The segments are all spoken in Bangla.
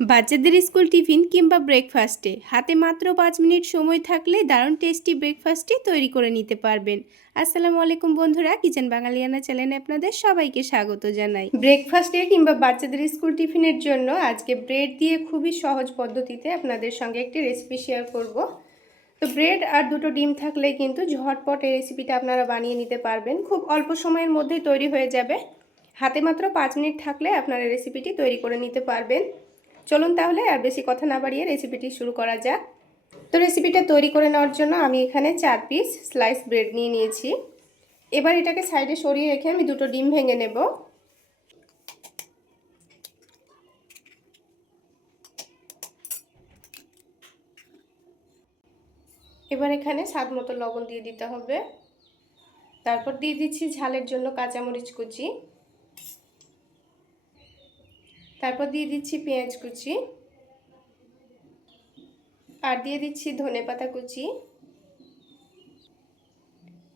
বাচ্চাদের স্কুল টিফিন কিংবা ব্রেকফাস্টে। হাতে মাত্র পাঁচ মিনিট সময় থাকলে দারুণ টেস্টি ব্রেকফাস্টটি তৈরি করে নিতে পারবেন। আসসালামু আলাইকুম বন্ধুরা, কিচেন বাঙালিয়ানা চ্যানেলে আপনাদের সবাইকে স্বাগত জানাই। ব্রেকফাস্টে কিংবা বাচ্চাদের স্কুল টিফিনের জন্য আজকে ব্রেড দিয়ে খুবই সহজ পদ্ধতিতে আপনাদের সঙ্গে একটি রেসিপি শেয়ার করব। তো ব্রেড আর দুটো ডিম থাকলে কিন্তু ঝটপট এই রেসিপিটা আপনারা বানিয়ে নিতে পারবেন। খুব অল্প সময়ের মধ্যেই তৈরি হয়ে যাবে। হাতে মাত্র পাঁচ মিনিট থাকলে আপনারা রেসিপিটি তৈরি করে নিতে পারবেন। চলুন তাহলে আর বেশি কথা না বাড়িয়ে রেসিপিটি শুরু করা যাক। তো রেসিপিটা তৈরি করে নেওয়ার জন্য আমি এখানে চার পিস স্লাইস ব্রেড নিয়ে নিয়েছি। এবার এটাকে সাইডে সরিয়ে রেখে আমি দুটো ডিম ভেঙে নেব। এবার এখানে স্বাদ মতো লবণ দিয়ে দিতে হবে। তারপর দিয়ে দিচ্ছি ঝালের জন্য কাঁচামরিচ কুচি। তারপর দিয়ে দিচ্ছি পেঁয়াজ কুচি। আর দিয়ে দিচ্ছি ধনে পাতা কুচি।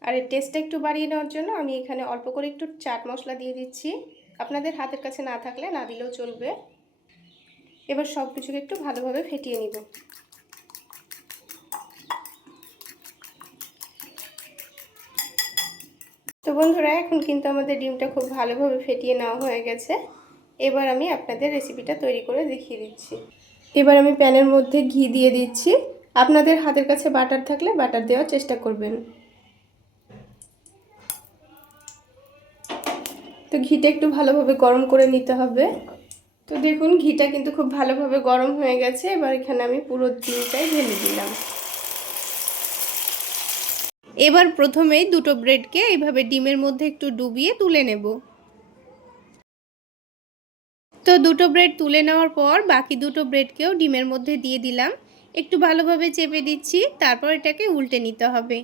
আর এর টেস্টটা একটু বাড়িয়ে নেওয়ার জন্য আমি এখানে অল্প করে একটু চাট মশলা দিয়ে দিচ্ছি। আপনাদের হাতের কাছে না থাকলে না দিলেও চলবে। এবার সব কিছুকে একটু ভালোভাবে ফেটিয়ে নিব। তো বন্ধুরা, এখন কিন্তু আমাদের ডিমটা খুব ভালোভাবে ফেটিয়ে নেওয়া হয়ে গেছে। এবার আমি আপনাদের রেসিপিটা তৈরি করে দেখিয়ে দিচ্ছি। এবার আমি প্যানের মধ্যে ঘি দিয়ে দিচ্ছি। আপনাদের হাতের কাছে বাটার থাকলে বাটার দেওয়ার চেষ্টা করবেন। তো ঘিটা একটু ভালোভাবে গরম করে নিতে হবে। তো দেখুন, ঘিটা কিন্তু খুব ভালোভাবে গরম হয়ে গেছে। এবার এখানে আমি পুরো ডিমটাই ঢেলে দিলাম। এবার প্রথমেই দুটো ব্রেডকে এইভাবে ডিমের মধ্যে একটু ডুবিয়ে তুলে নেব। তো দুটো ব্রেড তুলে নেওয়ার পর বাকি দুটো ব্রেডকেও ডিমের মধ্যে দিয়ে দিলাম। একটু ভালোভাবে চেপে দিচ্ছি, তারপর এটাকে উল্টে নিতে হবে।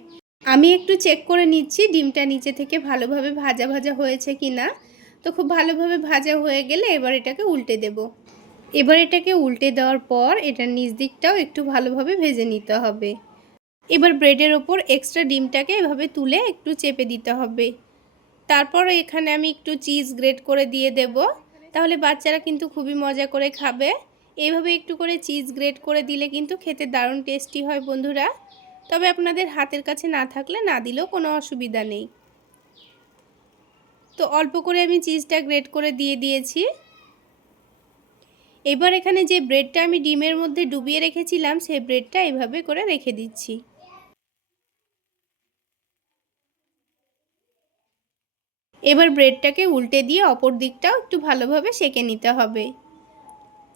আমি একটু চেক করে নিচ্ছি ডিমটা নিচে থেকে ভালোভাবে ভাজা ভাজা হয়েছে কি না তো খুব ভালোভাবে ভাজা হয়ে গেলে এবার এটাকে উল্টে দেব। এবার এটাকে উল্টে দেওয়ার পর এটার নিচ দিকটাও একটু ভালোভাবে ভেজে নিতে হবে। এবার ব্রেডের ওপর এক্সট্রা ডিমটাকে এভাবে তুলে একটু চেপে দিতে হবে। তারপর এখানে আমি একটু চিজ গ্রেট করে দিয়ে দেবো। তাহলে বাচ্চারা কিন্তু খুবই মজা করে খাবে। এইভাবে একটু করে চিজ গ্রেট করে দিলে কিন্তু খেতে দারুণ টেস্টি হয় বন্ধুরা। তবে আপনাদের হাতের কাছে না থাকলে না দিলেও কোনো অসুবিধা নেই। তো অল্প করে আমি চিজটা গ্রেট করে দিয়ে দিয়েছি। এবার এখানে যে ব্রেডটা আমি ডিমের মধ্যে ডুবিয়ে রেখেছিলাম, সেই ব্রেডটা এইভাবে করে রেখে দিচ্ছি। এবার ব্রেডটাকে উল্টে দিয়ে অপর দিকটাও একটু ভালোভাবে সেকে নিতে হবে।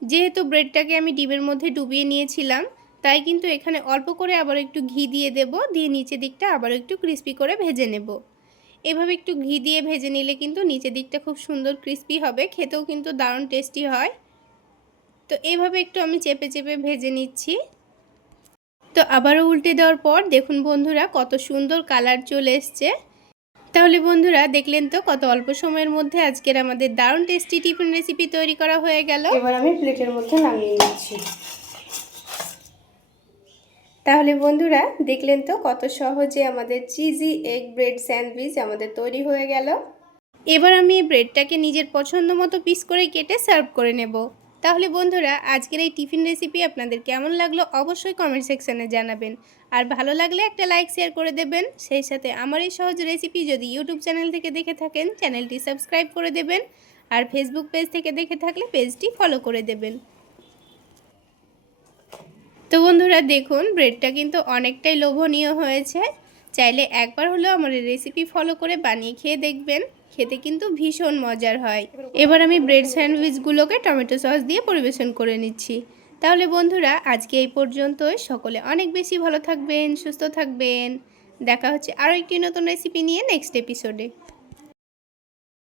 যেহেতু ব্রেডটাকে আমি ডিমের মধ্যে ডুবিয়ে নিয়েছিলাম, তাই কিন্তু এখানে অল্প করে আবার একটু ঘি দিয়ে দেব, দিয়ে নিচের দিকটা আবার একটু ক্রিস্পি করে ভেজে নেব। এভাবে একটু ঘি দিয়ে ভেজে নিলে কিন্তু নিচের দিকটা খুব সুন্দর ক্রিস্পি হবে, খেতেও কিন্তু দারুণ টেস্টি হয়। তো এভাবে একটু আমি চেপে চেপে ভেজে নিচ্ছি। তো আবারও উল্টে দেওয়ার পর দেখুন বন্ধুরা, কত সুন্দর কালার চলে এসছে। তাহলে বন্ধুরা দেখলেন তো কত অল্প সময়ের মধ্যে আজকের আমাদের দারুণ টেস্টি টিফিন রেসিপি তৈরি করা হয়ে গেল। এবার আমি প্লেটের মধ্যে নামিয়ে নিচ্ছি। তাহলে বন্ধুরা দেখলেন তো কত সহজে আমাদের চিজি এগ ব্রেড স্যান্ডউইচ আমাদের তৈরি হয়ে গেল। এবার আমি এই ব্রেডটাকে নিজের পছন্দ মতো পিস করে কেটে সার্ভ করে নেব। তাহলে বন্ধুরা, আজকের এই টিফিন রেসিপি আপনাদের কেমন লাগল অবশ্যই কমেন্ট সেকশানে জানাবেন। আর ভালো লাগলে একটা লাইক শেয়ার করে দেবেন। সেই সাথে আমার এই সহজ রেসিপি যদি ইউটিউব চ্যানেল থেকে দেখে থাকেন চ্যানেলটি সাবস্ক্রাইব করে দেবেন। আর ফেসবুক পেজ থেকে দেখে থাকলে পেজটি ফলো করে দেবেন। তো বন্ধুরা, দেখুন ব্রেডটা কিন্তু অনেকটাই লোভনীয় হয়েছে। চাইলে একবার হলেও আমার রেসিপি ফলো করে বানিয়ে খেয়ে দেখবেন। খেতে কিন্তু ভীষণ মজার হয়। এবার আমি ব্রেড স্যান্ডউইচগুলোকে টমেটো সস দিয়ে পরিবেশন করে নিচ্ছি। তাহলে বন্ধুরা, আজকে এই পর্যন্তই। সকলে অনেক বেশি ভালো থাকবেন, সুস্থ থাকবেন। দেখা হচ্ছে আরও একটি নতুন রেসিপি নিয়ে নেক্সট এপিসোডে